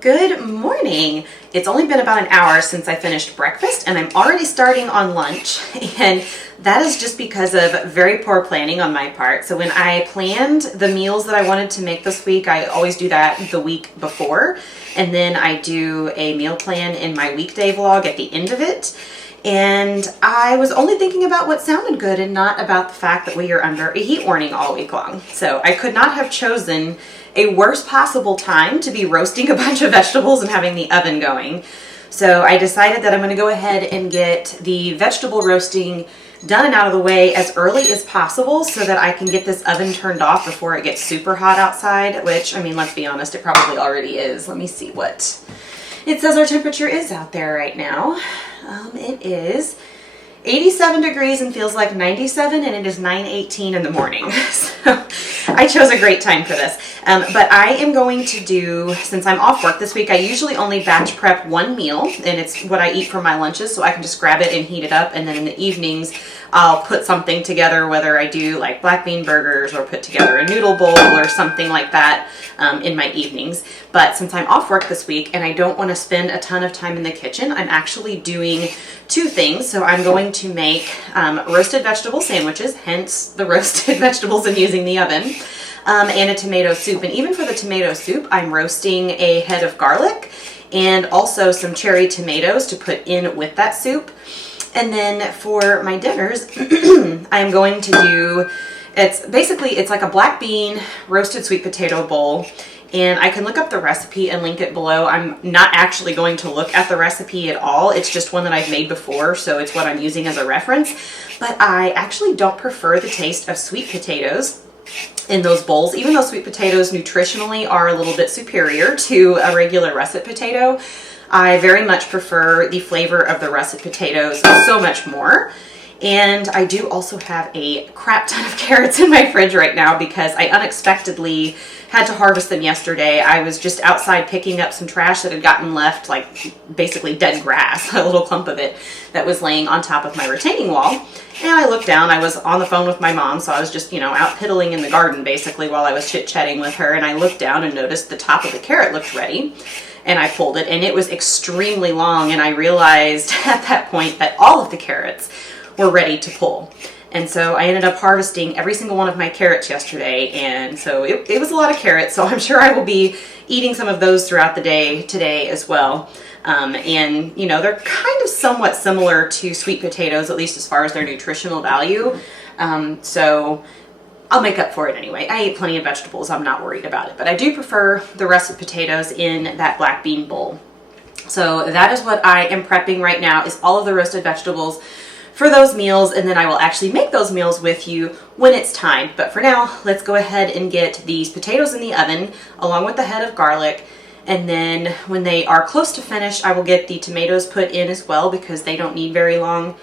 Good morning. It's only been about an hour since I finished breakfast and I'm already starting on lunch, and that is just because of very poor planning on my part. So when I planned the meals that I wanted to make this week, I always do that the week before, and then I do a meal plan in my weekday vlog at the end of it. And I was only thinking about what sounded good and not about the fact that we are under a heat warning all week long. So I could not have chosen a worst possible time to be roasting a bunch of vegetables and having the oven going. So I decided that I'm going to go ahead and get the vegetable roasting done and out of the way as early as possible so that I can get this oven turned off before it gets super hot outside, which, I mean, let's be honest, it probably already is. Let me see what it says our temperature is out there right now. It is 87 degrees and feels like 97, and it is 9:18 in the morning. So I chose a great time for this. But I am going to do, since I'm off work this week, I usually only batch prep one meal, and it's what I eat for my lunches, so I can just grab it and heat it up, and then in the evenings I'll put something together, whether I do like black bean burgers or put together a noodle bowl or something like that in my evenings. But since I'm off work this week and I don't want to spend a ton of time in the kitchen, I'm actually doing two things. So I'm going to make roasted vegetable sandwiches, hence the roasted vegetables and using the oven, and a tomato soup. And even for the tomato soup, I'm roasting a head of garlic and also some cherry tomatoes to put in with that soup. And then for my dinners, I'm going to do, it's like a black bean roasted sweet potato bowl. And I can look up the recipe and link it below. I'm not actually going to look at the recipe at all. It's just one that I've made before, so it's what I'm using as a reference. But I actually don't prefer the taste of sweet potatoes in those bowls, even though sweet potatoes nutritionally are a little bit superior to a regular russet potato. I very much prefer the flavor of the russet potatoes so much more. And I do also have a crap ton of carrots in my fridge right now because I unexpectedly had to harvest them yesterday. I was just outside picking up some trash that had gotten left, like basically dead grass, a little clump of it that was laying on top of my retaining wall. And I looked down. I was on the phone with my mom, so I was just, out piddling in the garden basically while I was chit-chatting with her. And I looked down and noticed the top of the carrot looked ready. And I pulled it, and it was extremely long. And I realized at that point that all of the carrots were ready to pull. And so I ended up harvesting every single one of my carrots yesterday. And so it was a lot of carrots. So I'm sure I will be eating some of those throughout the day today as well. And they're kind of somewhat similar to sweet potatoes, at least as far as their nutritional value. So I'll make up for it anyway. I ate plenty of vegetables. I'm not worried about it. But I do prefer the russet potatoes in that black bean bowl. So that is what I am prepping right now, is all of the roasted vegetables for those meals, and then I will actually make those meals with you when it's time. But for now, let's go ahead and get these potatoes in the oven along with the head of garlic. And then when they are close to finished, I will get the tomatoes put in as well, because they don't need very long.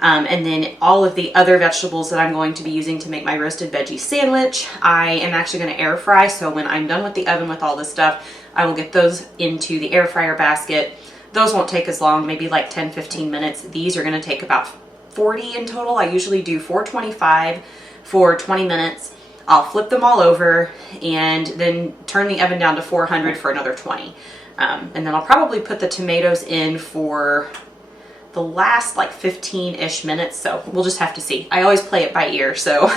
And then all of the other vegetables that I'm going to be using to make my roasted veggie sandwich, I am actually going to air fry. So when I'm done with the oven with all this stuff, I will get those into the air fryer basket. Those won't take as long, maybe like 10-15 minutes. These are going to take about 40 in total. I usually do 425 for 20 minutes. I'll flip them all over and then turn the oven down to 400 for another 20. And then I'll probably put the tomatoes in for the last like 15-ish minutes. So we'll just have to see. I always play it by ear. So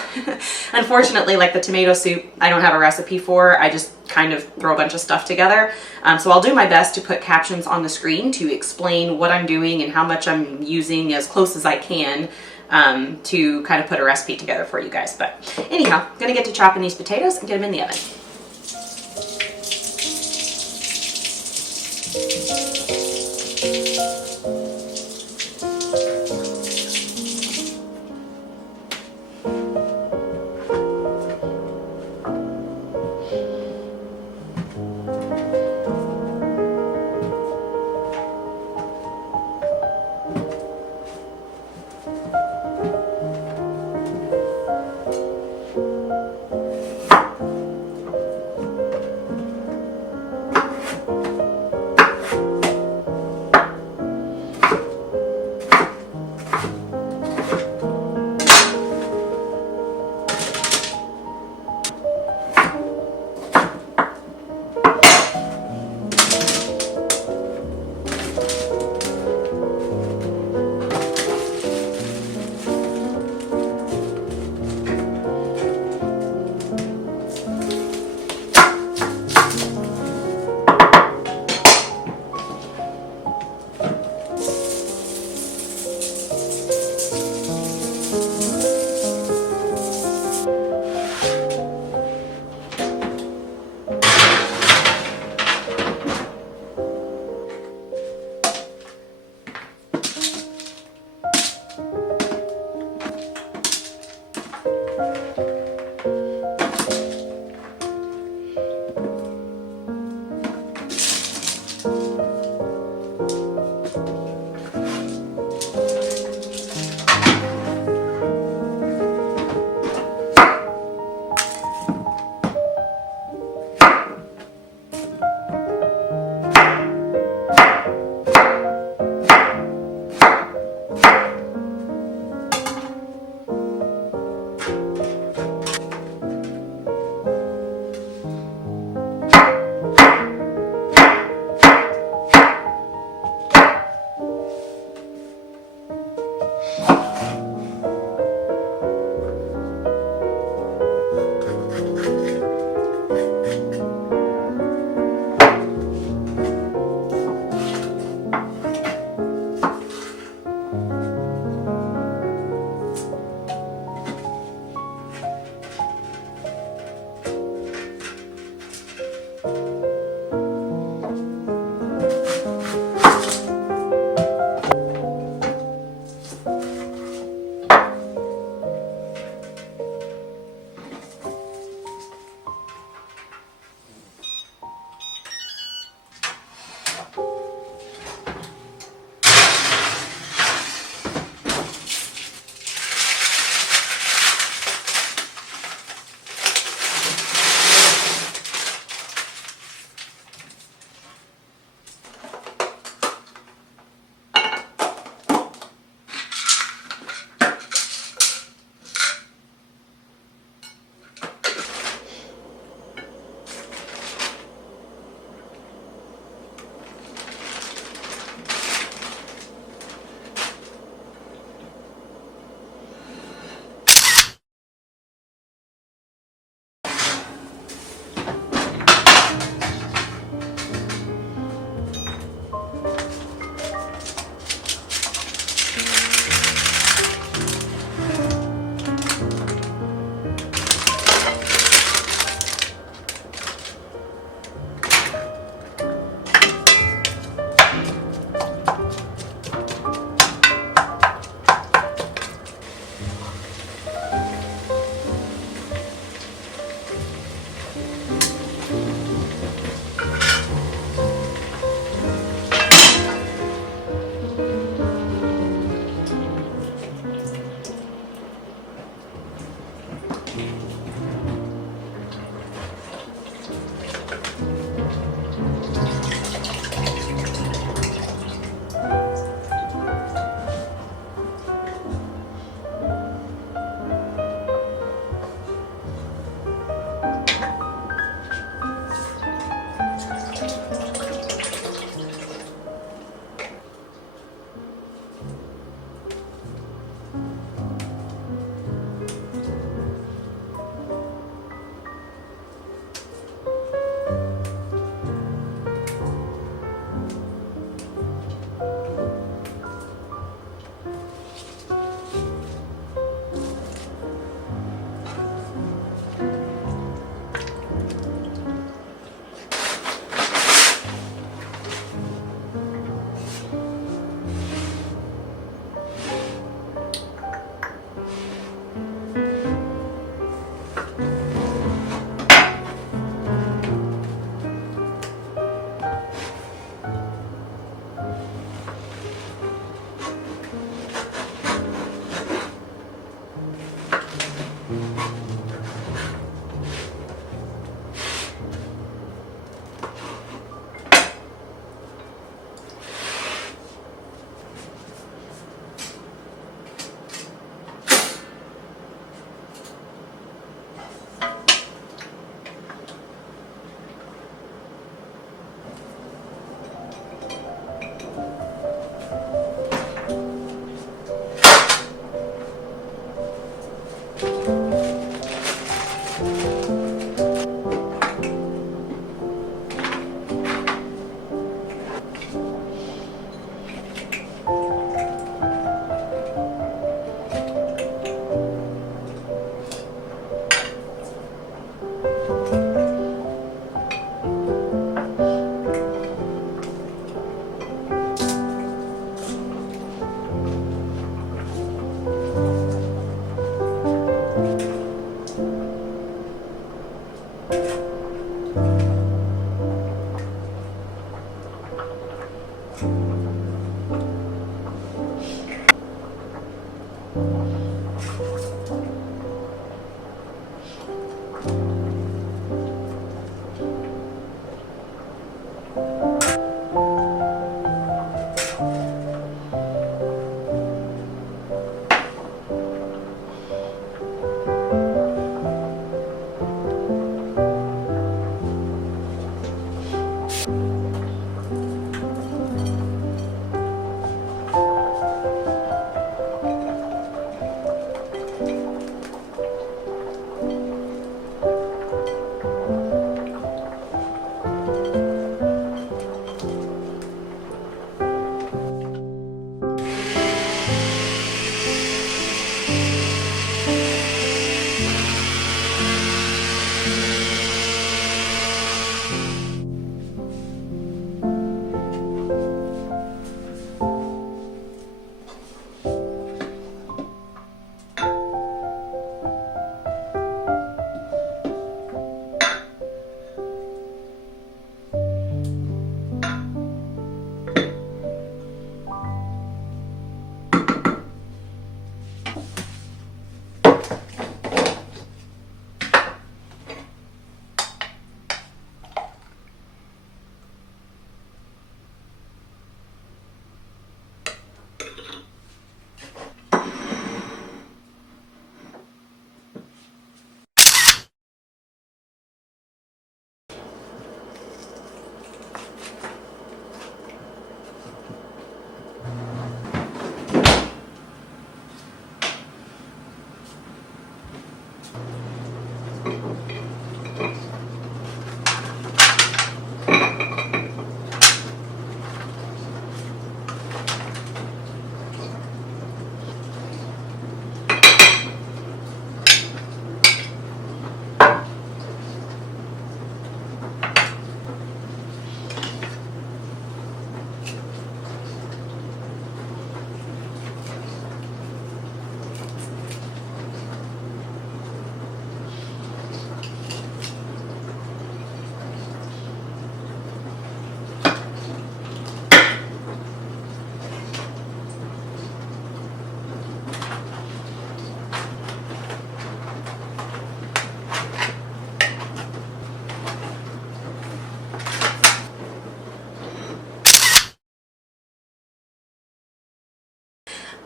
unfortunately, like the tomato soup, I don't have a recipe for. I just kind of throw a bunch of stuff together. So I'll do my best to put captions on the screen to explain what I'm doing and how much I'm using as close as I can to kind of put a recipe together for you guys. But anyhow, I'm gonna get to chopping these potatoes and get them in the oven.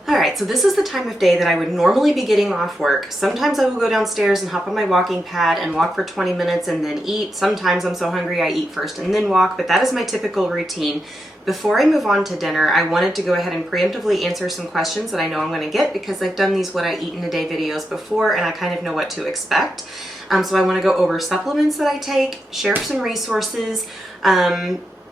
Alright, so this is the time of day that I would normally be getting off work. Sometimes I will go downstairs and hop on my walking pad and walk for 20 minutes and then eat. Sometimes I'm so hungry I eat first and then walk, but that is my typical routine. Before I move on to dinner, I wanted to go ahead and preemptively answer some questions that I know I'm going to get because I've done these what I eat in a day videos before and I kind of know what to expect. So I want to go over supplements that I take, share some resources,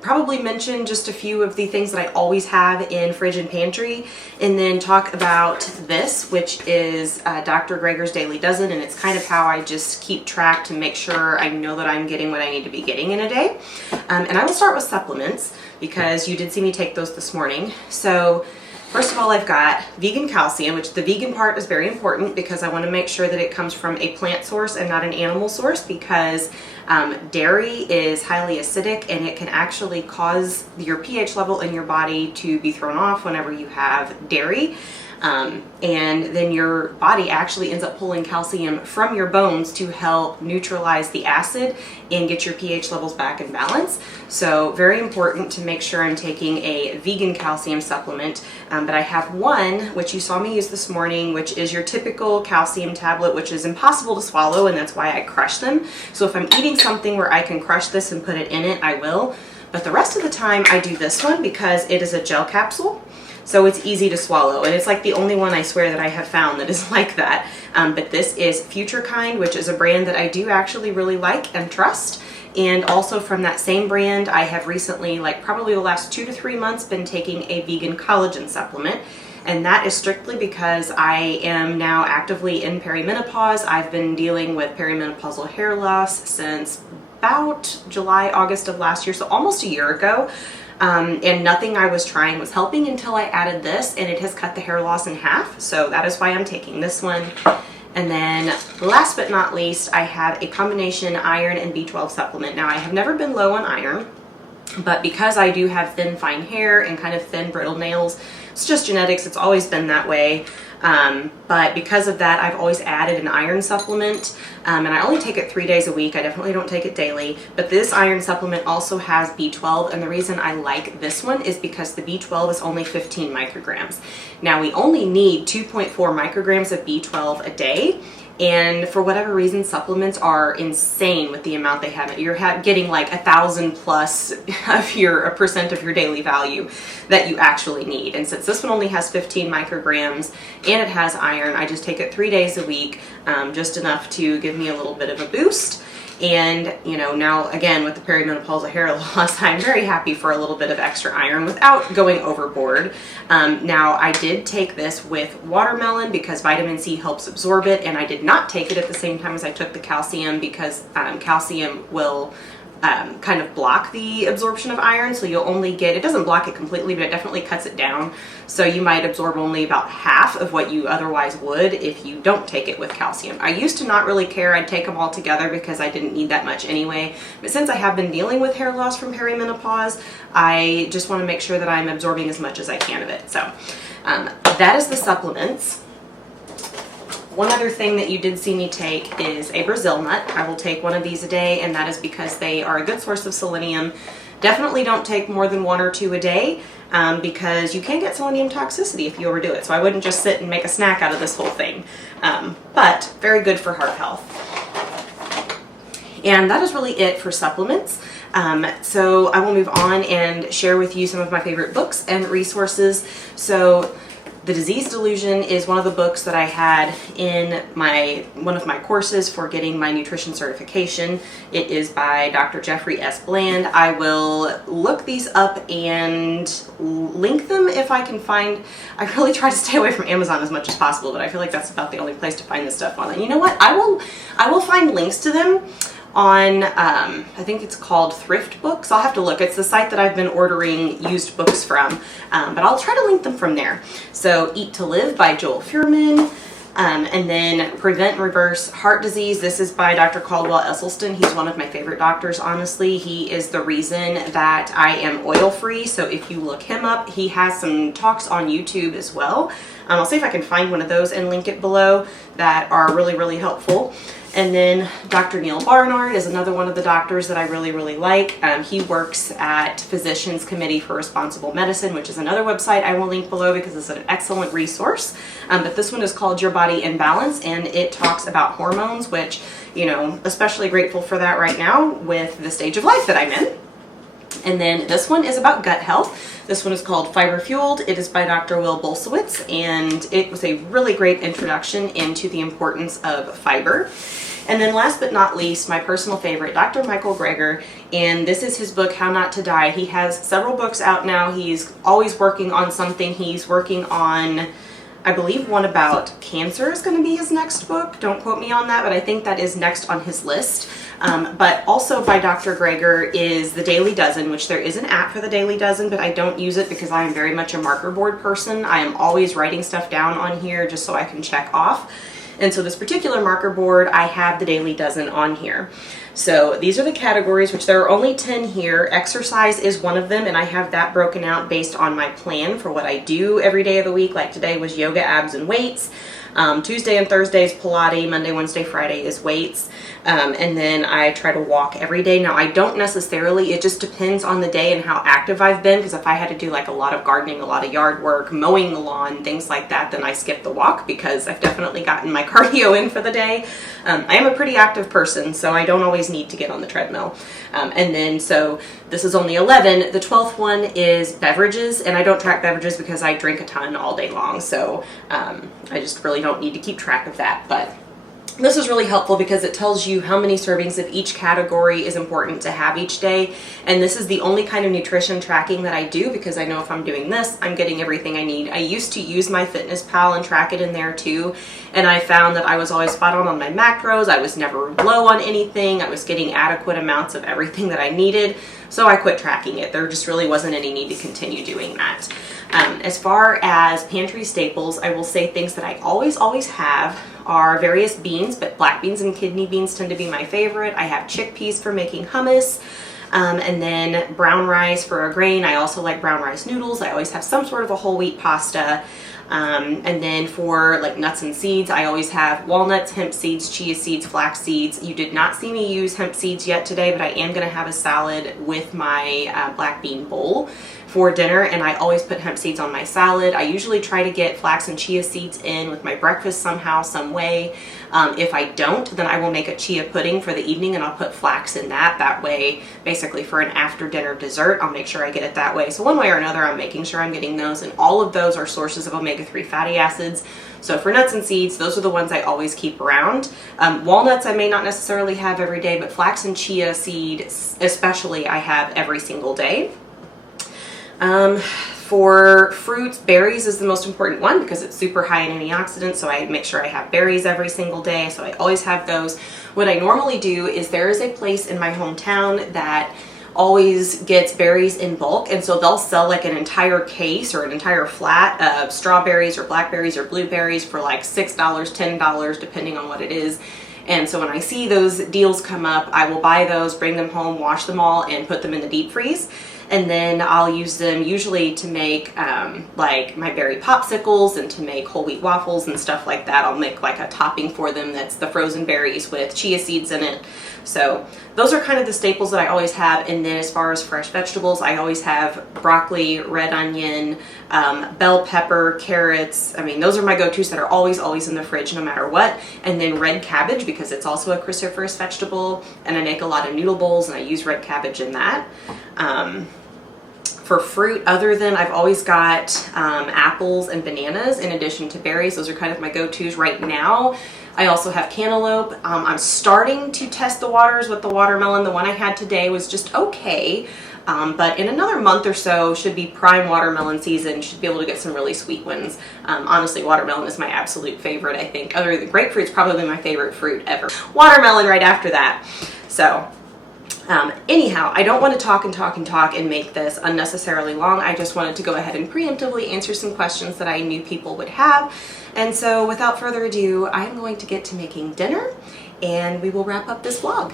probably mention just a few of the things that I always have in fridge and pantry, and then talk about this, which is Dr. Greger's Daily Dozen, and it's kind of how I just keep track to make sure I know that I'm getting what I need to be getting in a day. And I will start with supplements because you did see me take those this morning. So first of all, I've got vegan calcium, which the vegan part is very important because I want to make sure that it comes from a plant source and not an animal source, because dairy is highly acidic and it can actually cause your pH level in your body to be thrown off whenever you have dairy. And then your body actually ends up pulling calcium from your bones to help neutralize the acid and get your pH levels back in balance. So very important to make sure I'm taking a vegan calcium supplement. But I have one, which you saw me use this morning, which is your typical calcium tablet, which is impossible to swallow, and that's why I crush them. So if I'm eating something where I can crush this and put it in it, I will. But the rest of the time I do this one because it is a gel capsule. So it's easy to swallow, and it's like the only one I swear that I have found that is like that. But this is Future Kind, which is a brand that I do actually really like and trust. And also from that same brand, I have recently, like probably the last 2 to 3 months, been taking a vegan collagen supplement. And that is strictly because I am now actively in perimenopause. I've been dealing with perimenopausal hair loss since about July, August of last year, so almost a year ago. And nothing I was trying was helping until I added this, and it has cut the hair loss in half. So that is why I'm taking this one. And then last but not least, I have a combination iron and B12 supplement. Now, I have never been low on iron. But because I do have thin, fine hair and kind of thin, brittle nails, it's just genetics. It's always been that way. But because of that, I've always added an iron supplement, and I only take it 3 days a week. I definitely don't take it daily, but this iron supplement also has B12, and the reason I like this one is because the B12 is only 15 micrograms. Now, we only need 2.4 micrograms of B12 a day, and for whatever reason, supplements are insane with the amount they have. You're getting like 1,000 plus of a percent of your daily value that you actually need. And since this one only has 15 micrograms and it has iron, I just take it 3 days a week, just enough to give me a little bit of a boost. And, you know, now again with the perimenopausal hair loss, I'm very happy for a little bit of extra iron without going overboard. Now, I did take this with watermelon because vitamin C helps absorb it, and I did not take it at the same time as I took the calcium because calcium will kind of block the absorption of iron, so you'll only get, it doesn't block it completely, but it definitely cuts it down. So you might absorb only about half of what you otherwise would if you don't take it with calcium. I used to not really care. I'd take them all together because I didn't need that much anyway. But since I have been dealing with hair loss from perimenopause, I just want to make sure that I'm absorbing as much as I can of it. So that is the supplements. One other thing that you did see me take is a Brazil nut. I will take one of these a day, and that is because they are a good source of selenium. Definitely don't take more than 1 or 2 a day because you can get selenium toxicity if you overdo it. So I wouldn't just sit and make a snack out of this whole thing. But very good for heart health. And that is really it for supplements. So I will move on and share with you some of my favorite books and resources. So The Disease Delusion is one of the books that I had in one of my courses for getting my nutrition certification. It is by Dr. Jeffrey S. Bland. I will look these up and link them if I can find. I really try to stay away from Amazon as much as possible, but I feel like that's about the only place to find this stuff on. And you know what? I will find links to them on, I think it's called Thrift Books. I'll have to look. It's the site that I've been ordering used books from, but I'll try to link them from there. So Eat to Live by Joel Fuhrman, and then Prevent and Reverse Heart Disease. This is by Dr. Caldwell Esselstyn. He's one of my favorite doctors, honestly. He is the reason that I am oil-free, so if you look him up, he has some talks on YouTube as well. I'll see if I can find one of those and link it below that are really, really helpful. And then Dr. Neil Barnard is another one of the doctors that I really, really like. He works at Physicians Committee for Responsible Medicine, which is another website I will link below because it's an excellent resource. But this one is called Your Body in Balance, and it talks about hormones, which, you know, especially grateful for that right now with the stage of life that I'm in. And then this one is about gut health. This one is called Fiber Fueled. It is by Dr. Will Bulsiewicz, and it was a really great introduction into the importance of fiber. And then last but not least, my personal favorite, Dr. Michael Greger, and this is his book, How Not to Die. He has several books out now. He's always working on something. He's working on, I believe, one about cancer is going to be his next book. Don't quote me on that, but I think that is next on his list. But also by Dr. Greger is The Daily Dozen, which there is an app for The Daily Dozen, but I don't use it because I am very much a marker board person. I am always writing stuff down on here just so I can check off. And so this particular marker board, I have The Daily Dozen on here. So these are the categories, which there are only 10 here. Exercise is one of them, and I have that broken out based on my plan for what I do every day of the week. Like today was yoga, abs, and weights. Tuesday and Thursday is Pilates. Monday, Wednesday, Friday is weights. And then I try to walk every day. Now, I don't necessarily, it just depends on the day and how active I've been, because if I had to do like a lot of gardening, a lot of yard work, mowing the lawn, things like that, then I skip the walk because I've definitely gotten my cardio in for the day. I am a pretty active person, so I don't always need to get on the treadmill. And then, so this is only 11. The 12th one is beverages, and I don't track beverages because I drink a ton all day long, so I just really don't need to keep track of that. But this is really helpful because it tells you how many servings of each category is important to have each day. And this is the only kind of nutrition tracking that I do because I know if I'm doing this, I'm getting everything I need. I used to use MyFitnessPal and track it in there too. And I found that I was always spot on my macros. I was never low on anything. I was getting adequate amounts of everything that I needed. So I quit tracking it. There just really wasn't any need to continue doing that. As far as pantry staples, I will say things that I always have are various beans, but black beans and kidney beans tend to be my favorite. I have chickpeas for making hummus. And then brown rice for a grain. I also like brown rice noodles. I always have some sort of a whole wheat pasta. And then for like nuts and seeds, I always have walnuts, hemp seeds, chia seeds, flax seeds. You did not see me use hemp seeds yet today, but I am going to have a salad with my black bean bowl for dinner, and I always put hemp seeds on my salad. I usually try to get flax and chia seeds in with my breakfast somehow, some way. If I don't, then I will make a chia pudding for the evening and I'll put flax in that. That way, basically for an after dinner dessert, I'll make sure I get it that way. So one way or another, I'm making sure I'm getting those, and all of those are sources of omega-3 fatty acids. So for nuts and seeds, those are the ones I always keep around. Walnuts I may not necessarily have every day, but flax and chia seed especially I have every single day. For fruits, berries is the most important one because it's super high in antioxidants, so I make sure I have berries every single day, so I always have those. What I normally do is there is a place in my hometown that always gets berries in bulk, and so they'll sell like an entire case or an entire flat of strawberries or blackberries or blueberries for like $6, $10, depending on what it is. And so when I see those deals come up, I will buy those, bring them home, wash them all, and put them in the deep freeze. And then I'll use them usually to make like my berry popsicles and to make whole wheat waffles and stuff like that. I'll make like a topping for them that's the frozen berries with chia seeds in it. So those are kind of the staples that I always have. And then as far as fresh vegetables, I always have broccoli, red onion, bell pepper, carrots. I mean, those are my go-tos that are always in the fridge no matter what. And then red cabbage, because it's also a cruciferous vegetable, and I make a lot of noodle bowls and I use red cabbage in that. For fruit, other than I've always got apples and bananas in addition to berries. Those are kind of my go-tos right now. I also have cantaloupe. I'm starting to test the waters with the watermelon. The one I had today was just okay. But in another month or so should be prime watermelon season. Should be able to get some really sweet ones. Honestly, watermelon is my absolute favorite, I think. Other than grapefruit's probably my favorite fruit ever. Watermelon right after that. So anyhow, I don't want to talk and make this unnecessarily long. I just wanted to go ahead and preemptively answer some questions that I knew people would have. And so without further ado, I'm going to get to making dinner and we will wrap up this vlog.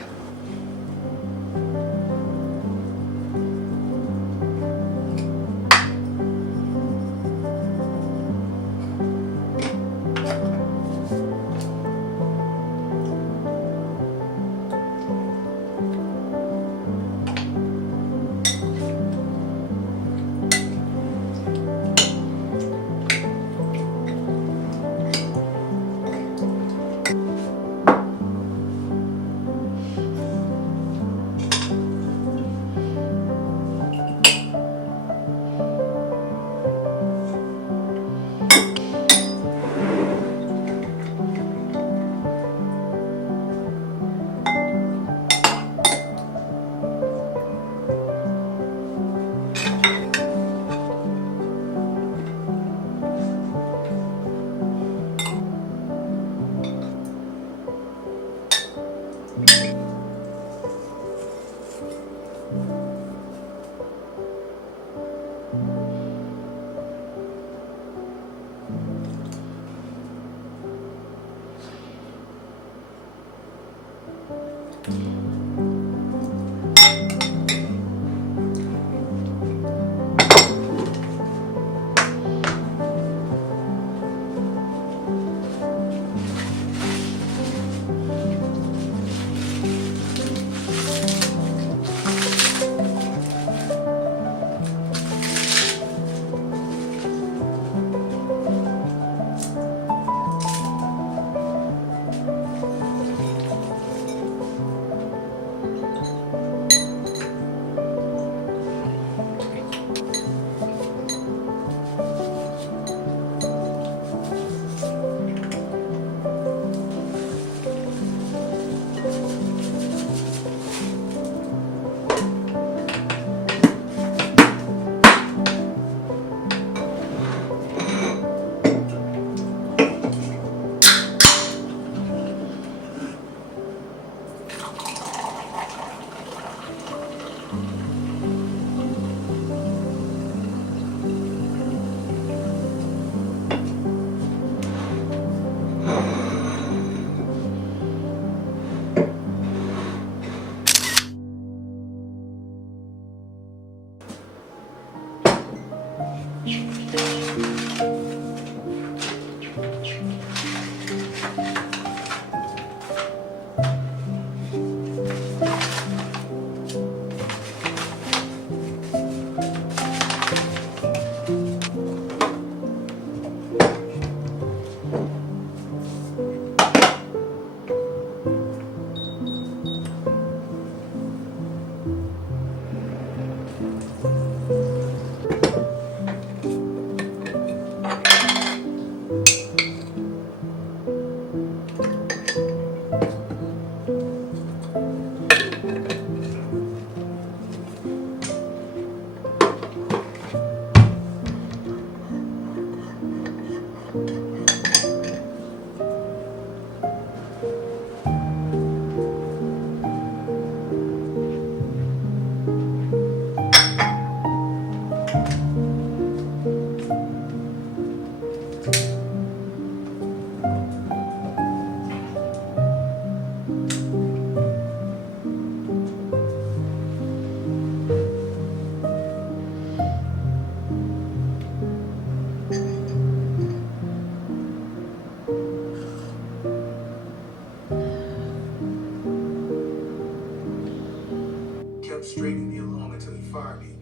Kept stringing me along until he fired me.